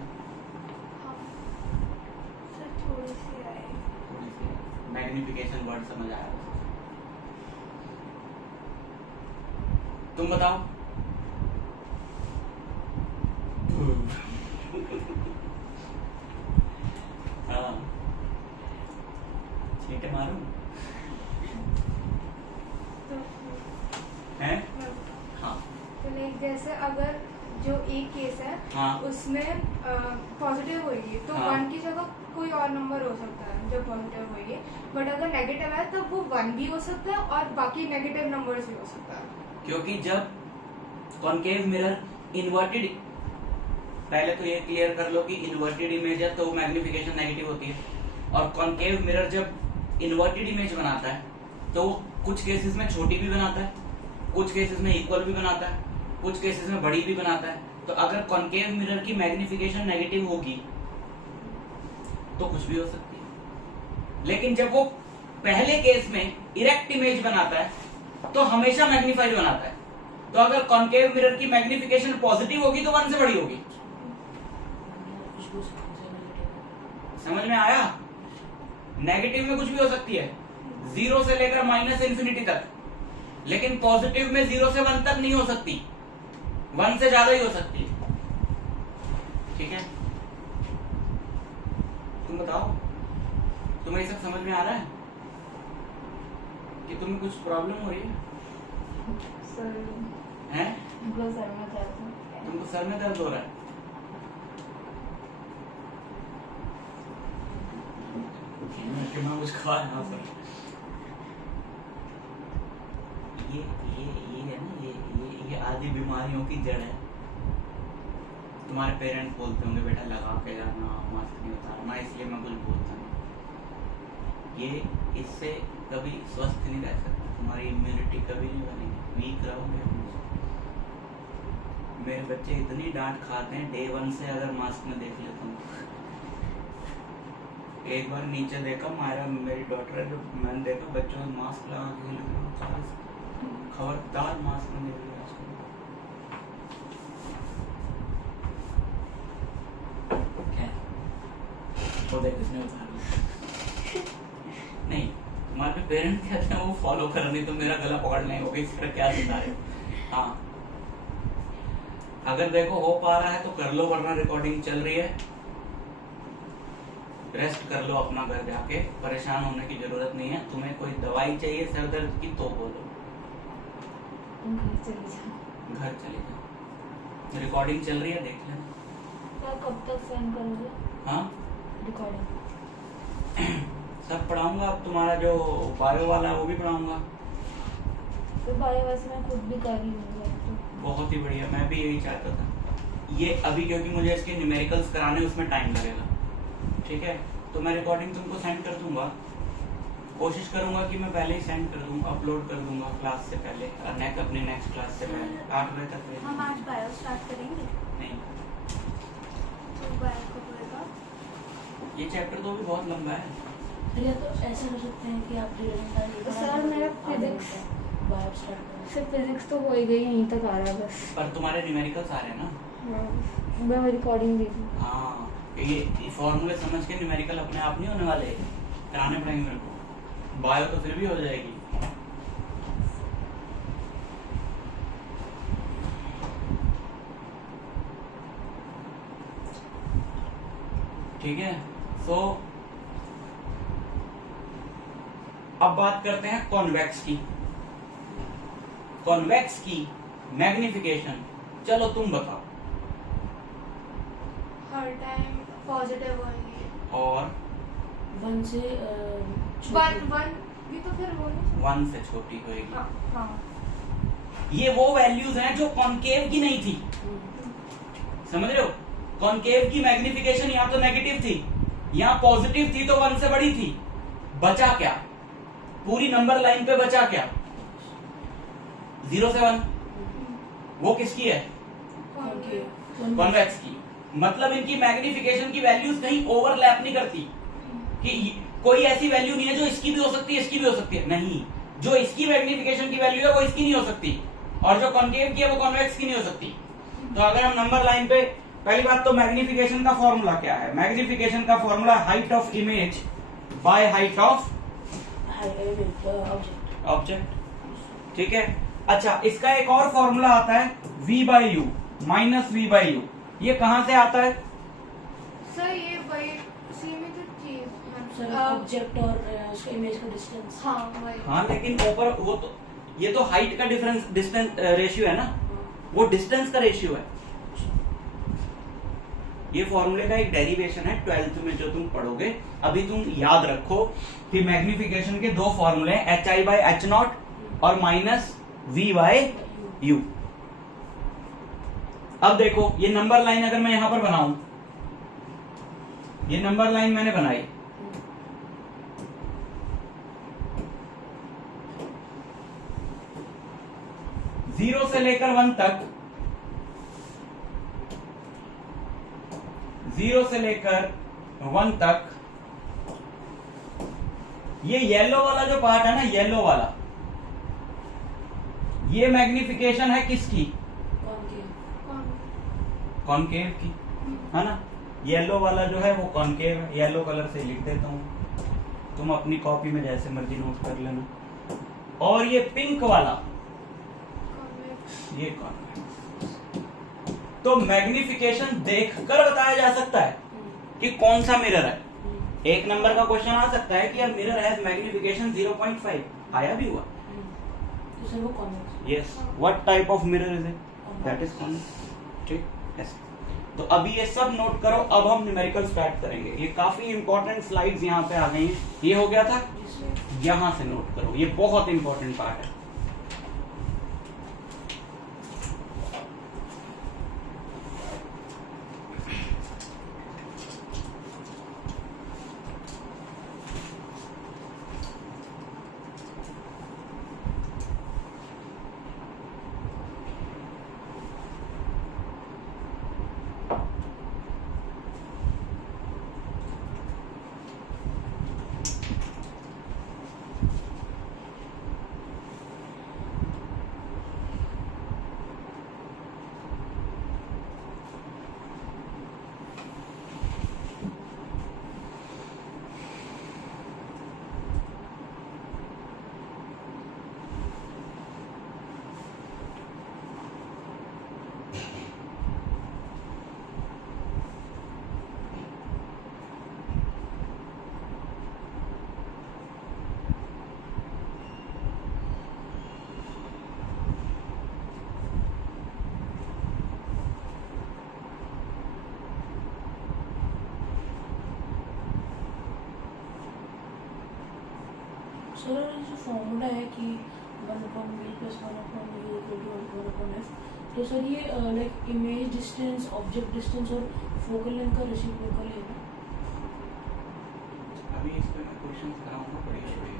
थोड़ी सी मैग्निफिकेशन वर्ड समझ आया? तुम बताओ। हाँ, छींटे मारूं? हैं? हाँ। तो लाइक जैसे अगर जो एक केस है, हाँ। उसमें पॉजिटिव होगी तो हाँ। 1 की जगह कोई और नंबर हो सकता है जो पॉजिटिव होगी, बट अगर नेगेटिव है तो वो 1 भी हो सकता है और बाकी नेगेटिव नंबर्स भी हो सकता है। क्योंकि जब कॉनकेव मिरर इन्वर्टेड, पहले तो ये क्लियर कर लो कि इन्वर्टेड इमेज है तो मैग्निफिकेशन नेगेटिव होती है, और कॉनकेव मिरर जब इन्वर्टेड इमेज बनाता है तो कुछ केसेस में छोटी भी बनाता है, कुछ केसेस में इक्वल भी बनाता है, कुछ केसेस में बड़ी भी बनाता है। तो अगर कॉनकेव मिरर की मैग्निफिकेशन नेगेटिव होगी तो कुछ भी हो सकती है, लेकिन जब वो पहले केस में इरेक्ट इमेज बनाता है तो हमेशा मैग्नीफाइड बनाता है। तो अगर कॉनकेव मिरर की मैग्निफिकेशन पॉजिटिव होगी तो 1 से बड़ी होगी। समझ में आया? नेगेटिव में कुछ भी हो सकती है, 0 से लेकर -∞ तक, लेकिन पॉजिटिव में 0 से 1 तक नहीं हो सकती, 1 से ज्यादा ही हो सकती है। ठीक है, तुम बताओ, तुम्हें ये सब समझ में आ रहा है कि तुम्हें कुछ प्रॉब्लम हो रही है? सर हैं? तुमको सर में दर्द है? तुमको सर में दर्द हो रहा है? मैं कुछ खा रहा हूँ सर। ये है ना, ये आदि बीमारियों की जड़ है। तुम्हारे पेरेंट्स बोलते होंगे बेटा लगा के जाना, मास्क नहीं उतारना, इसलिए मैं कुछ बोलता नहीं। ये इससे कभी स्वस्थ नहीं रह सकता, तुम्हारी इम्यूनिटी कभी नहीं बनेगी, वीक रहोगे हमेशा। मेरे बच्चे इतनी डांट खाते हैं डे 1 से, अगर मास्क में देख लेता हूँ। एक बार नीचे देखा, मेरी डॉटर है, जब मैंने देखा बच्चों में मास्क लगा के खबरदार मास्क में देख लिया। वो देख इसने उतार लिया। नहीं, तुम्हारे पेरेंट्स कहते हैं वो फॉलो कर, नहीं तो मेरा गला पकड़ लेंगे, वो इस तरह क्या सुना रहे हो। हाँ, अगर देखो हो पा रहा है तो कर लो, वरना रिकॉर्डिंग चल रही है, रेस्ट कर लो अपना घर जाके, परेशान होने की जरूरत नहीं है। तुम्हें कोई दवाई चाहिए सर दर्द की तो बोलो, घर चले जाओ, रिकॉर्डिंग चल रही है, देख लेना। कब तक सेंड करोगे? हाँ, रिकॉर्डिंग सब पढ़ाऊंगा। अब तुम्हारा जो बायो वाला है वो भी पढ़ाऊंगा। तो बायो वैसे मैं खुद भी कर लूंगी। बहुत ही बढ़िया, मैं भी यही चाहता था। ये अभी क्योंकि मुझे इसके न्यूमेरिकल्स कराने, उसमें टाइम लगेगा, ठीक है, तो मैं रिकॉर्डिंग तुमको सेंड कर दूंगा। कोशिश करूंगा कि मैं पहले ही सेंड कर दूंगा, अपलोड कर दूंगा क्लास से पहले, अपनी नेक्स्ट क्लास से पहले 8 बजे तक। हम आज बायो स्टार्ट करेंगे? नहीं, तो बायो कब होगा? ये चैप्टर तो भी बहुत लंबा है। या तो ऐसा कर सकते हैं कि आप सर मेरा फिजिक्स बायो स्टार्ट करें। सर फिजिक्स तो हो ही गई, यहीं तक आ रहा है बस। पर तुम्हारे न्यूमेरिकल्स आ रहे हैं ना? हाँ, मैं रिकॉर्डिंग देखी। हाँ, ये फॉर्मूले समझ के न्यूमेरिकल अपने आप नहीं होने वाले, कराने पड़ेंगे मेरे को। बायो तो फिर भी हो जाएगी। ठीक है, तो अब बात करते हैं कॉन्वेक्स की। कॉन्वेक्स की मैग्निफिकेशन, चलो तुम बताओ। हर टाइम पॉजिटिव होंगे और 1 से वन भी तो फिर वो नहीं। 1 से छोटी होएगी। हाँ, हाँ। ये वो वैल्यूज हैं जो कॉनकेव की नहीं थी, समझ रहे हो? कॉनकेव की मैग्निफिकेशन यहाँ तो नेगेटिव थी, यहाँ पॉजिटिव थी, तो 1 से बड़ी थी। बचा क्या? पूरी नंबर लाइन पे बचा क्या? 0 से 1। वो किसकी है? कॉन्वेक्स की। मतलब इनकी मैग्निफिकेशन की वैल्यूज कहीं ओवरलैप नहीं करती, कि कोई ऐसी वैल्यू नहीं है जो इसकी भी हो सकती है, इसकी भी हो सकती है। नहीं, जो इसकी मैग्निफिकेशन की वैल्यू है वो इसकी नहीं हो सकती, और जो कॉन्केव की है वो कॉन्वेक्स की नहीं हो सकती। तो अगर हम नंबर लाइन पे, पहली बात तो मैग्निफिकेशन का फॉर्मूला क्या है? मैग्निफिकेशन का formula height of image by height of object. ठीक है, अच्छा, इसका एक और फॉर्मूला आता है v/u माइनस v/u। ये कहां से आता है? सर ये वही सीमित चीज ऑब्जेक्ट और उसका इमेज का डिस्टेंस। हाँ वही। हाँ, लेकिन ऊपर वो तो, ये तो हाइट का डिस्टेंस रेशियो है ना, वो डिस्टेंस का रेशियो है। ये फॉर्मूले का एक डेरिवेशन है 12th में जो तुम पढ़ोगे। अभी तुम याद रखो कि मैग्निफिकेशन के 2 फॉर्मूले हैं, hi/h0 और माइनस v/u। अब देखो, ये नंबर लाइन अगर मैं यहां पर बनाऊं, ये नंबर लाइन मैंने बनाई, जीरो से लेकर 1 तक, 0 से लेकर 1 तक, ये येलो वाला जो पार्ट है ना, येलो वाला, ये मैग्निफिकेशन है किसकी? कॉनकेव की, है ना। येलो वाला जो है वो कॉनकेव है, येलो कलर से लिख देता हूं, तुम अपनी कॉपी में जैसे मर्जी नोट कर लेना। और ये पिंक वाला, ये कॉन्वेक्स। तो मैग्निफिकेशन देखकर बताया जा सकता है कि कौन सा मिरर है। एक नंबर का क्वेश्चन आ सकता है कि अब मिरर हैज मैग्निफिकेशन 0.5, आया भी हुआ। तो सर वो convex. Yes, what type of mirror is it? That is convex. ठीक, ऐसे। तो अभी ये सब नोट करो, अब हम न्यूमेरिकल स्टार्ट करेंगे। ये काफी इंपॉर्टेंट स्लाइड्स यहाँ पे आ गई हैं। ये हो गया था, यहां से नोट करो, ये बहुत इंपॉर्टेंट पार्ट है। सर जो फॉर्मूला है कि 1/v + 1/u = 1/f, तो सर ये like image distance, object distance और फोकल लेंथ का रेसिप्रोकल है ना? अभी इस पे मैं क्वेश्चंस कराऊंगा, पढ़िए पढ़िए।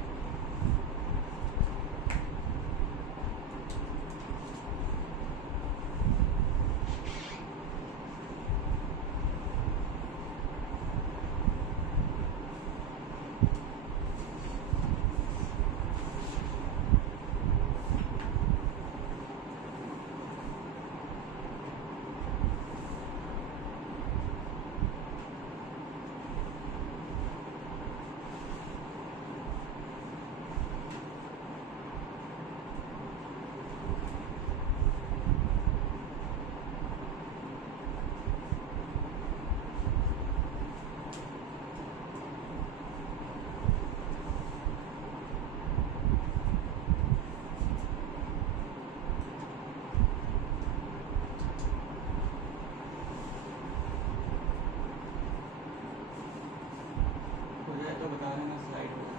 तो बता देना, स्लाइड हो जाए।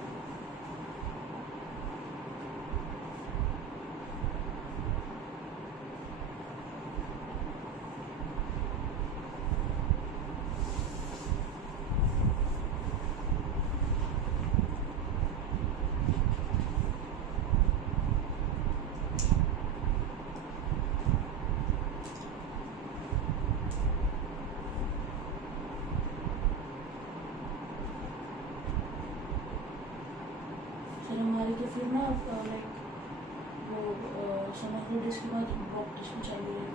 सर हमारे तो फिर ना लाइक वो समर हॉलीडेज के बाद मॉक टेस्ट चालू है।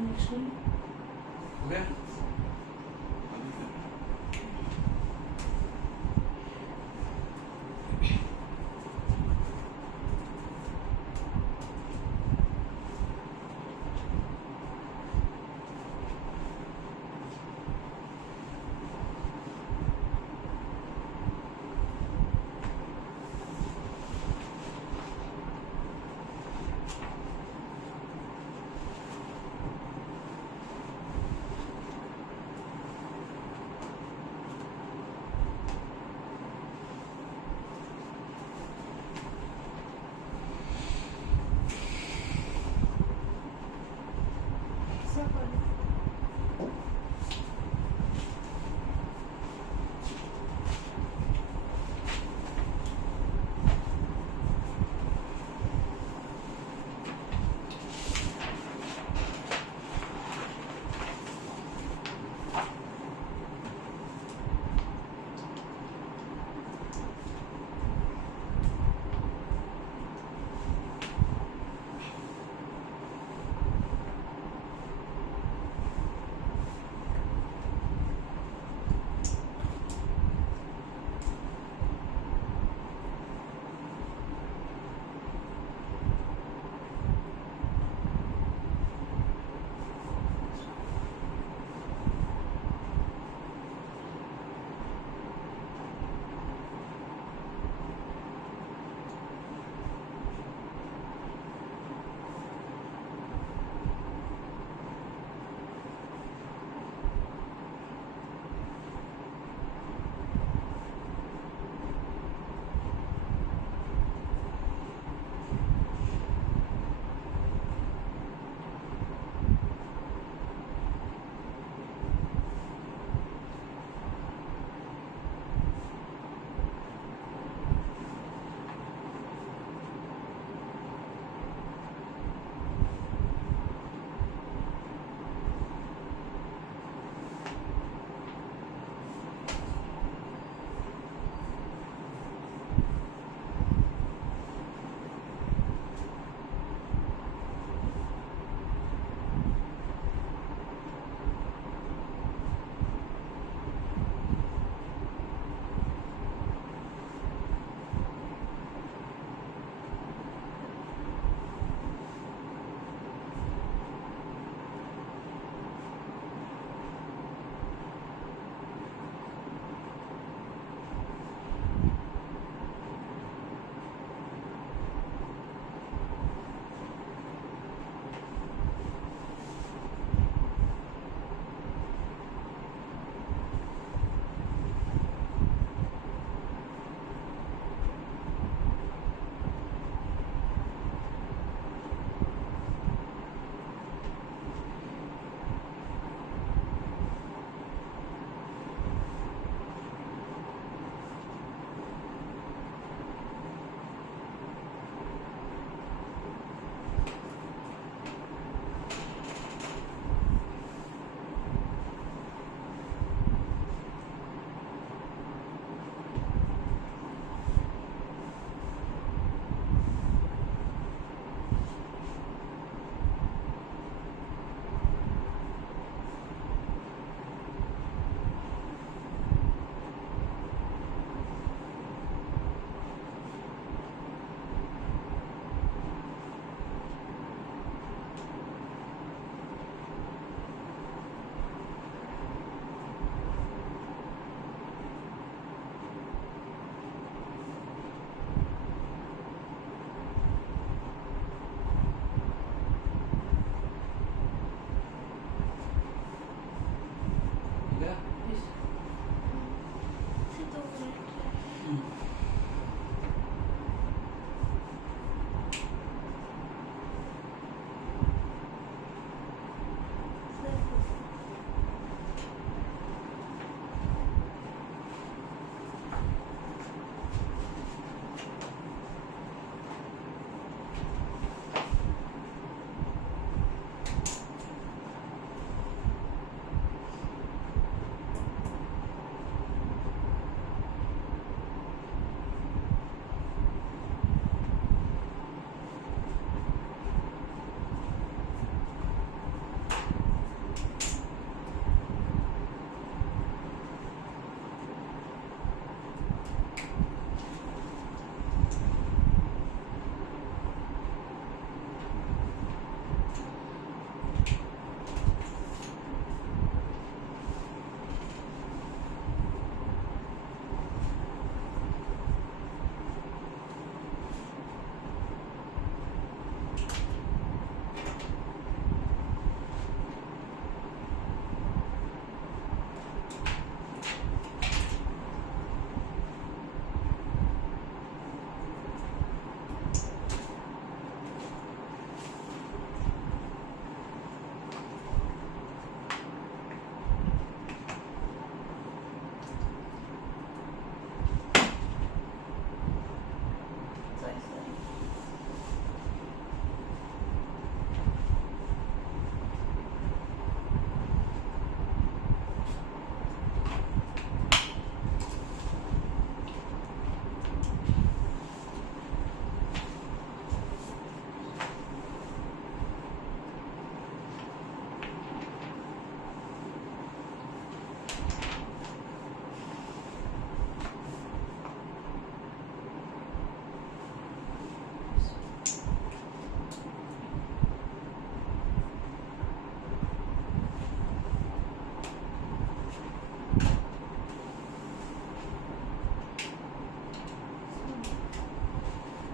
नेक्स्ट हो गया?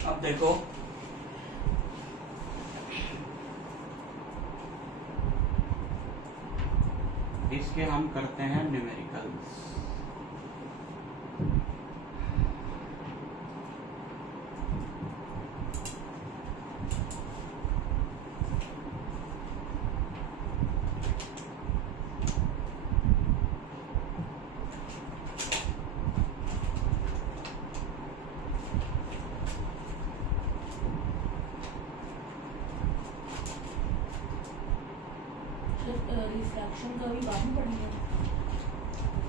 अब देखो इसके हम करते हैं न्यूमेरिकल्स। रिफ्रैक्शन का भी बाद में पढ़ेंगे।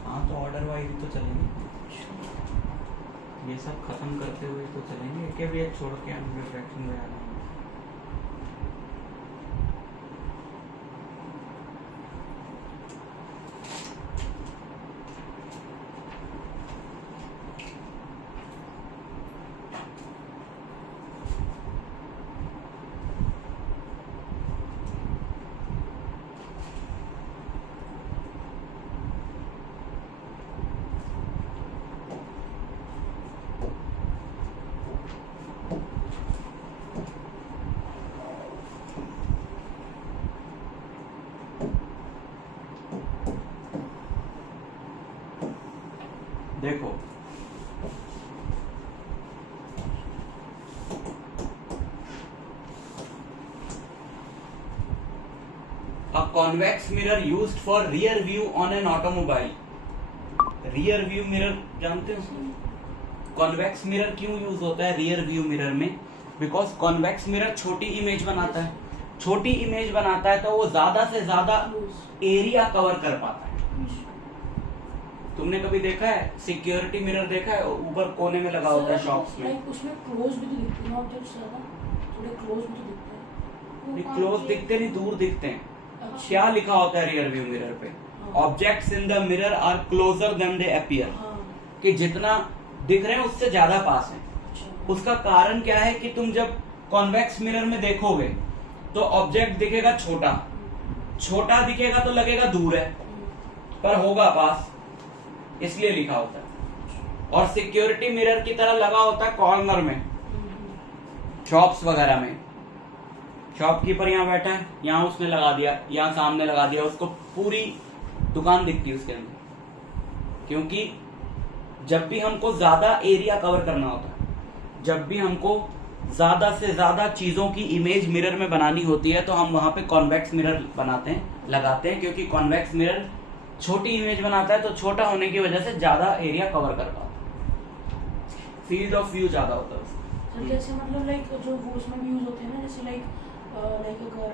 हाँ तो ऑर्डर वाइज तो चलेंगे, ये सब खत्म करते हुए तो चलेंगे, एक भी एक छोड़ के हम रिफ्रैक्शन में आ जाएंगे। देखो a convex mirror used for rear view on an automobile। rear view mirror जानते हो? कॉन्वेक्स मिरर क्यों यूज होता है रियर व्यू मिरर में? बिकॉज कॉन्वेक्स मिरर छोटी इमेज बनाता है, छोटी इमेज बनाता है तो वो ज्यादा से ज्यादा एरिया कवर कर पाता है। तुमने कभी देखा है सिक्योरिटी मिरर देखा है, ऊपर कोने में लगा होता है शॉप्स में? उसमें क्लोज भी तो दिखते हैं ऑब्जेक्ट्स, ज्यादा थोड़े क्लोज भी तो दिखते हैं। क्लोज दिखते नहीं, दूर दिखते हैं। अच्छा। क्या लिखा होता है रियर व्यू मिरर पे? Objects in the mirror are closer than they appear, कि जितना दिख रहे हैं उससे ज्यादा पास है। अच्छा। उसका कारण क्या है कि तुम जब कॉन्वेक्स मिरर में देखोगे तो ऑब्जेक्ट दिखेगा छोटा, छोटा दिखेगा तो लगेगा दूर है पर होगा पास, इसलिए लिखा होता है। और सिक्योरिटी मिरर की तरह लगा होता है कॉर्नर में, शॉप्स वगैरह में। शॉपकीपर यहाँ बैठा है, यहाँ उसने लगा दिया, यहाँ सामने लगा दिया, उसको पूरी दुकान दिखती है उसके अंदर। क्योंकि जब भी हमको ज्यादा एरिया कवर करना होता है, जब भी हमको ज्यादा से ज्यादा चीजों की इमेज मिरर में बनानी होती है तो हम वहां पे कॉन्वेक्स मिरर बनाते हैं, लगाते हैं। क्योंकि कॉन्वेक्स मिरर छोटी इमेज बनाता है तो छोटा होने की वजह से ज्यादा एरिया कवर कर पाता है, फील्ड ऑफ व्यू ज्यादा होता है उसका। सर जैसे मतलब लाइक जो वो उसमें भी यूज होते हैं ना, जैसे लाइक अगर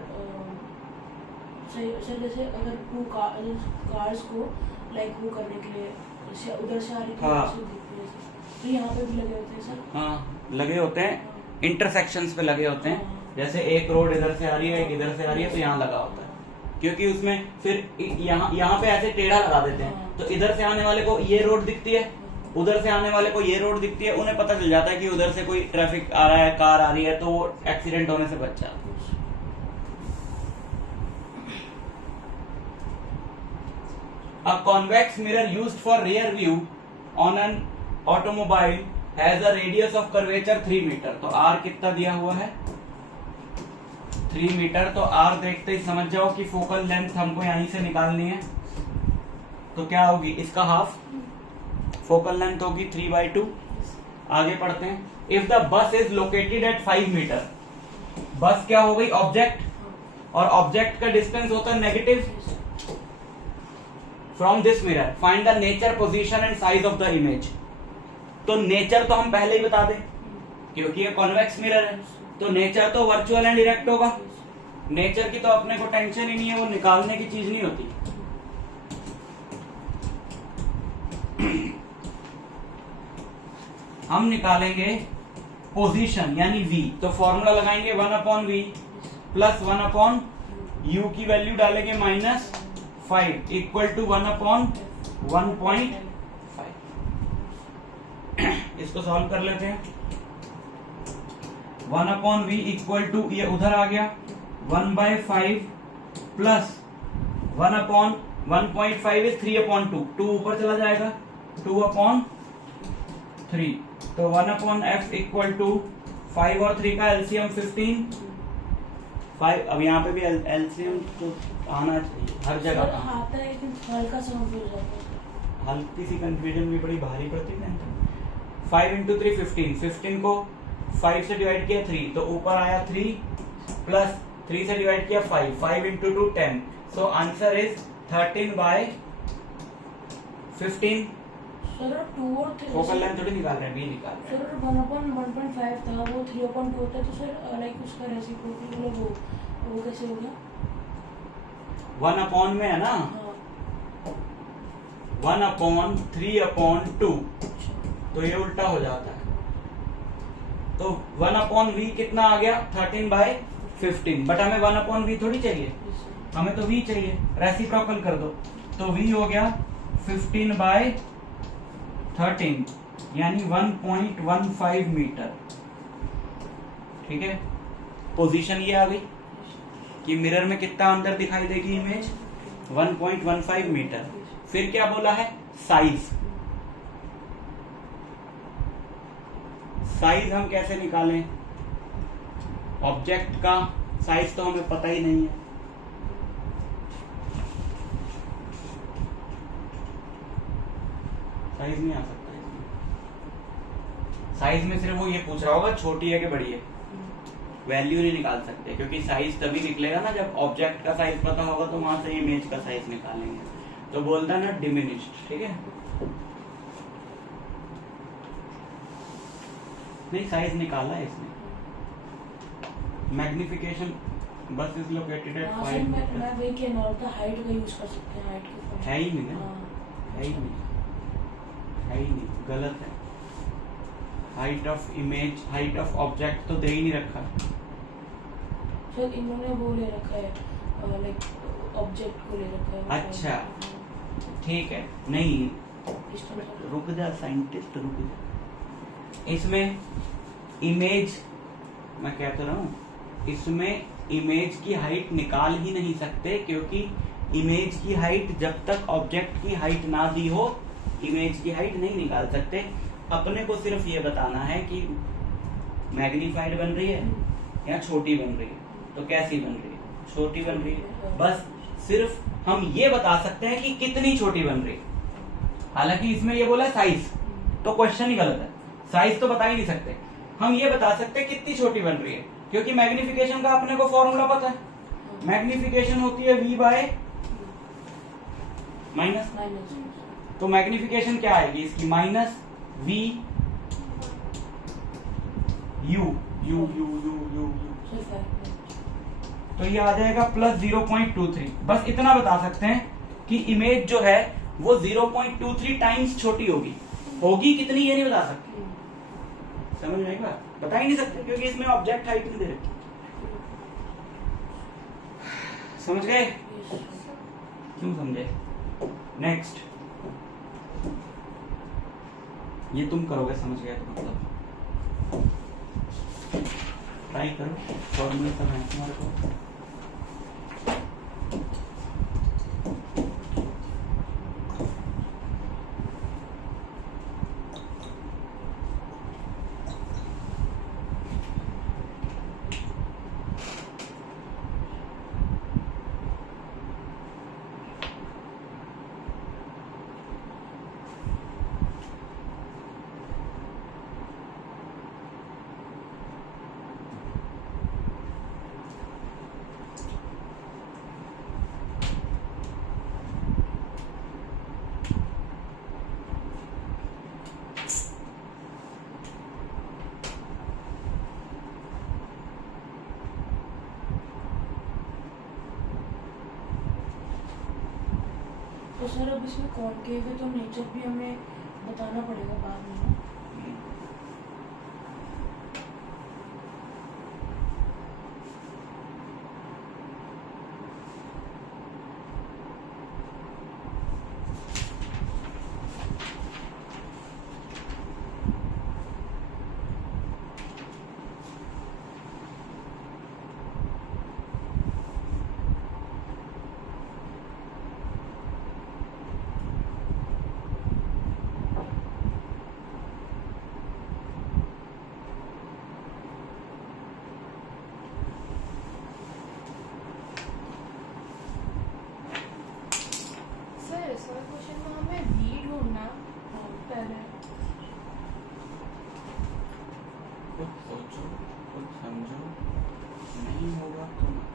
सर जैसे अगर टू कार्स को लाइक वो करने के लिए उधर से आ रही थी तो यहाँ पे भी लगे होते हैं सर। हाँ लगे होते हैं, इंटरसेक्शंस पे लगे होते हैं। जैसे एक रोड इधर से आ रही है, एक इधर से आ रही है, तो यहाँ लगा होता है। क्योंकि उसमें फिर यहाँ पे ऐसे टेढ़ा लगा देते हैं तो इधर से आने वाले को ये रोड दिखती है, उधर से आने वाले को ये रोड दिखती है, उन्हें पता चल जाता है कि उधर से कोई ट्रैफिक आ रहा है, कार आ रही है, तो वो एक्सीडेंट होने से बच जाता है। A convex mirror used for rear view on an automobile has a radius of curvature 3 metre. तो R कितना दिया हुआ है? 3 मीटर। तो R देखते ही समझ जाओ कि फोकल लेंथ हमको यहीं से निकालनी है। तो क्या होगी इसका हाफ? फोकल लेंथ होगी 3/2। आगे पढ़ते हैं। If the bus is located at 5 metre, bus क्या हो गई? ऑब्जेक्ट, और ऑब्जेक्ट का डिस्टेंस होता है negative from this mirror. Find the nature, position and size of the image. तो नेचर तो हम पहले ही बता दें क्योंकि ये कॉन्वेक्स मिरर है, तो नेचर तो वर्चुअल एंड डायरेक्ट होगा। नेचर की तो अपने को टेंशन ही नहीं है, वो निकालने की चीज नहीं होती। हम निकालेंगे पोजीशन यानी v। तो फॉर्मूला लगाएंगे 1/v प्लस 1/u की वैल्यू डालेंगे -5 इक्वल टू 1/1.5। इसको सॉल्व कर लेते हैं। 1/v इक्वल टू, ये उधर आ गया 1/5 प्लस 1/1.5 इज 3/2, 2 ऊपर चला जाएगा 2/3। तो 1/f इक्वल टू 5 और 3 का एलसीएम 15, 5। अब यहाँ पे भी एलसीएम तो आना चाहिए हर जगह। सर आता है लेकिन हल्का सा कंफ्यूज जाता है। हल्की सी कंफ्यूजन भी बड़ी भारी पड़ती है। 5 इंटू 3 15, 15 को 5 से डिवाइड किया 3, तो ऊपर आया 3 प्लस 3 से डिवाइड किया 5, 5 into 2 10, so answer is 13 by 15। Sir 2 और 3 फोकल लेंथ थोड़ी निकाल रहे हैं, भी निकाल रहे हैं। सर 1/1.5 था, वो 3/2 होता है, तो सर लाइक उसका रेसिप्रोकल मतलब वो कैसे हो गया? 1 अपॉन में है ना, हाँ 1 अपॉन 3/2, तो ये उल्टा हो जाता है। तो 1 अपॉन v कितना आ गया 13 बाय 15, बट हमें 1 अपॉन v थोड़ी चाहिए, हमें तो v चाहिए, रेसिप्रोकल कर दो, तो v हो गया 15 बाय 13 यानी 1.15 मीटर। ठीक है, पोजीशन ये आ गई कि मिरर में कितना अंदर दिखाई देगी इमेज, 1.15 मीटर। फिर क्या बोला है, साइज। साइज हम कैसे निकालें, ऑब्जेक्ट का साइज तो हमें पता ही नहीं है। साइज नहीं आ सकता इसमें। साइज में सिर्फ वो ये पूछ रहा होगा छोटी है कि बड़ी है, वैल्यू नहीं निकाल सकते, क्योंकि साइज तभी निकलेगा ना जब ऑब्जेक्ट का साइज पता होगा, तो वहां से इमेज का साइज निकालेंगे। तो बोलता है ना डिमिनिश्ड, ठीक है। नहीं, साइज निकाला है इसने। मैग्निफिकेशन बस इज लोकेटेड एट 5 मीटर। मैं वही कह रहा था, हाइट का यूज कर सकते हैं, हाइट के है ही नहीं ना, हाँ, है ही नहीं, है ही नहीं, गलत है। Height of image, height of object तो दे ही नहीं रखा। सर इन्होंने वो ले रखा है, लाइक ऑब्जेक्ट को ले रखा है। अच्छा, ठीक है। नहीं, रुक जा साइंटिस्ट, रुक जा। इसमें इमेज, मैं कह तो रहा हूं, इसमें इमेज की हाइट निकाल ही नहीं सकते, क्योंकि इमेज की हाइट जब तक ऑब्जेक्ट की हाइट ना दी हो, इमेज की हाइट नहीं निकाल सकते। अपने को सिर्फ ये बताना है कि मैग्नीफाइड बन रही है या छोटी बन रही है, तो कैसी बन रही है, छोटी बन रही है। बस सिर्फ हम ये बता सकते हैं कि कितनी छोटी बन रही है। हालांकि इसमें ये बोला साइज, तो क्वेश्चन ही गलत है, साइज तो बता ही नहीं सकते। हम ये बता सकते हैं कितनी छोटी बन रही है, क्योंकि मैग्निफिकेशन का अपने को फॉर्मूला पता है। मैग्निफिकेशन होती है v बाय माइनस, तो मैग्निफिकेशन क्या आएगी इसकी, minus v u u u u u u, तो ये आ जाएगा प्लस 0.23। बस इतना बता सकते हैं कि इमेज जो है वो 0.23 टाइम्स छोटी होगी। होगी कितनी ये नहीं बता सकते, समझ में आएगा, बता ही नहीं सकते, क्योंकि इसमें ऑब्जेक्ट हाइट नहीं दे रखी। समझ गए, क्यों समझे। नेक्स्ट, ये तुम करोगे, समझ गए तो मतलब ट्राई करो, फॉर्मूला सब है तुम्हारे को। तो सर अब इसमें कॉनकेव है, तो नेचर भी हमें बताना पड़ेगा बाद में ना? कुछ सोचो, कुछ समझो, नहीं होगा तो मत।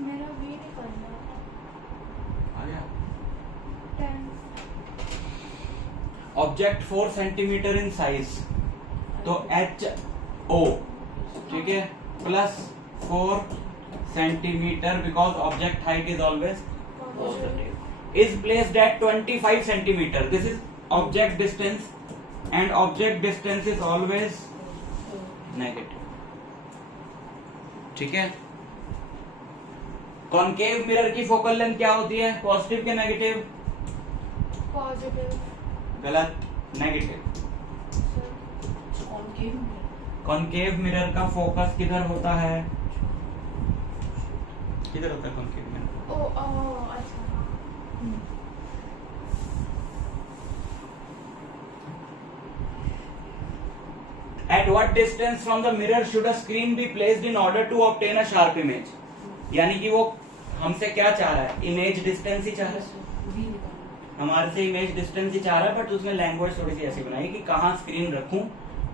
मेरा भी निकलना आ गया। 10 ऑब्जेक्ट 4 सेंटीमीटर इन साइज, तो एच ओ, ठीक है, plus 4 centimetre because object height is always is placed at 25 centimeter. This is object distance and object distance is always negative. ठीक है। कॉन्केव मिरर की फोकल लेंथ क्या होती है, positive के नेगेटिव? पॉजिटिव। गलत, नेगेटिव। कॉन्केव मिरर का focus किधर होता है, किधर होता है कॉन्केव मिरर? ओ अच्छा। At what distance from the mirror should a screen be placed in order to obtain a sharp image? यानी कि वो हमसे क्या चाह रहा है, इमेज डिस्टेंस ही चाह रहा है, हमारे से इमेज डिस्टेंस ही चाह रहा है, बट उसमें लैंग्वेज थोड़ी सी ऐसी बनाई कि कहाँ स्क्रीन रखूं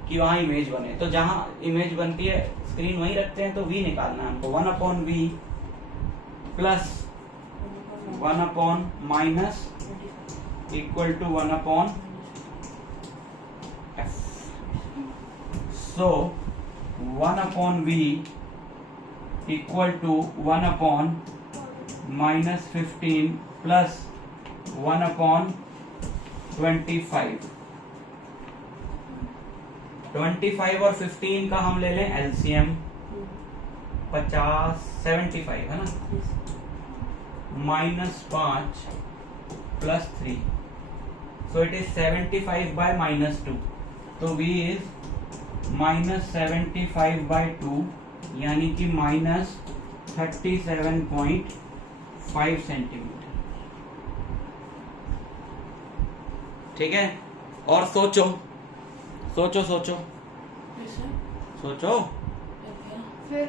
कि वहां इमेज बने। तो जहां इमेज बनती है स्क्रीन वहीं रखते हैं, तो v निकालना है हमको। 1/v plus 1/ minus equal to 1/f। So 1/v equal to 1/ minus 15 plus 1/25। 25 और 15 का हम ले लें एलसीएम, 50 75 है ना, -5 plus 3, so it is 75 by -2, तो v is -75/2 यानी कि -37.5 सेंटीमीटर। ठीक है, और सोचो सोचो सोचो सोचो। फिर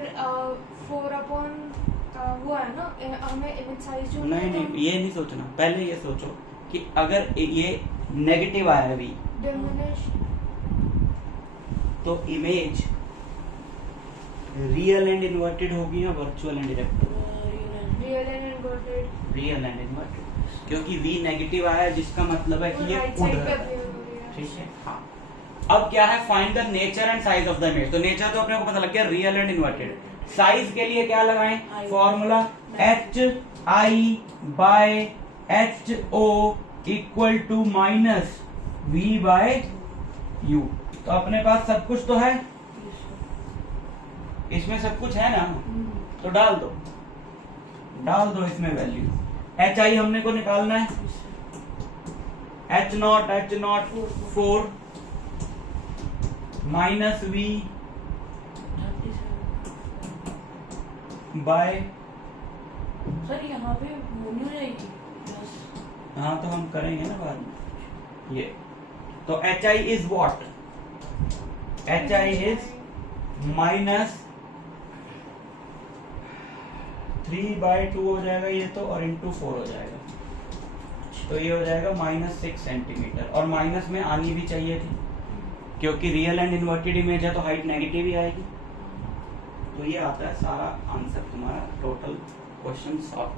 4/, वो है ना, हमें इमेज साइज जो नहीं नहीं, ये नहीं सोचना, पहले ये सोचो कि अगर ये नेगेटिव आया भी डिमिनिश, तो इमेज रियल एंड इन्वर्टेड होगी या virtual and direct? Real and inverted. Real and inverted, क्योंकि v नेगेटिव आया जिसका मतलब है कि ये उधर। ठीक है, हाँ। अब क्या है, find the nature and size of the image. तो नेचर तो अपने को पता लग गया, रियल एंड इन्वर्टेड। साइज के लिए क्या लगाएं, formula HI/HO equal to -V/U। तो अपने पास सब कुछ तो है, इसमें सब कुछ है ना, तो डाल दो इसमें वैल्यू। HI हमने को निकालना है, H0 4 minus we bye, sir यहाँ पे वो नहीं हो जाएगी प्लस? हाँ तो हम करेंगे ना बाद में ये। तो H I is what, H I is minus 3/2 हो जाएगा ये तो, और इंटू 4 हो जाएगा, तो ये हो जाएगा -6 सेंटीमीटर। और माइनस में आनी भी चाहिए थी क्योंकि रियल एंड इन्वर्टेड इमेज है तो हाइट नेगेटिव ही आएगी। तो ये आता है सारा आंसर तुम्हारा, टोटल क्वेश्चन सॉल्व।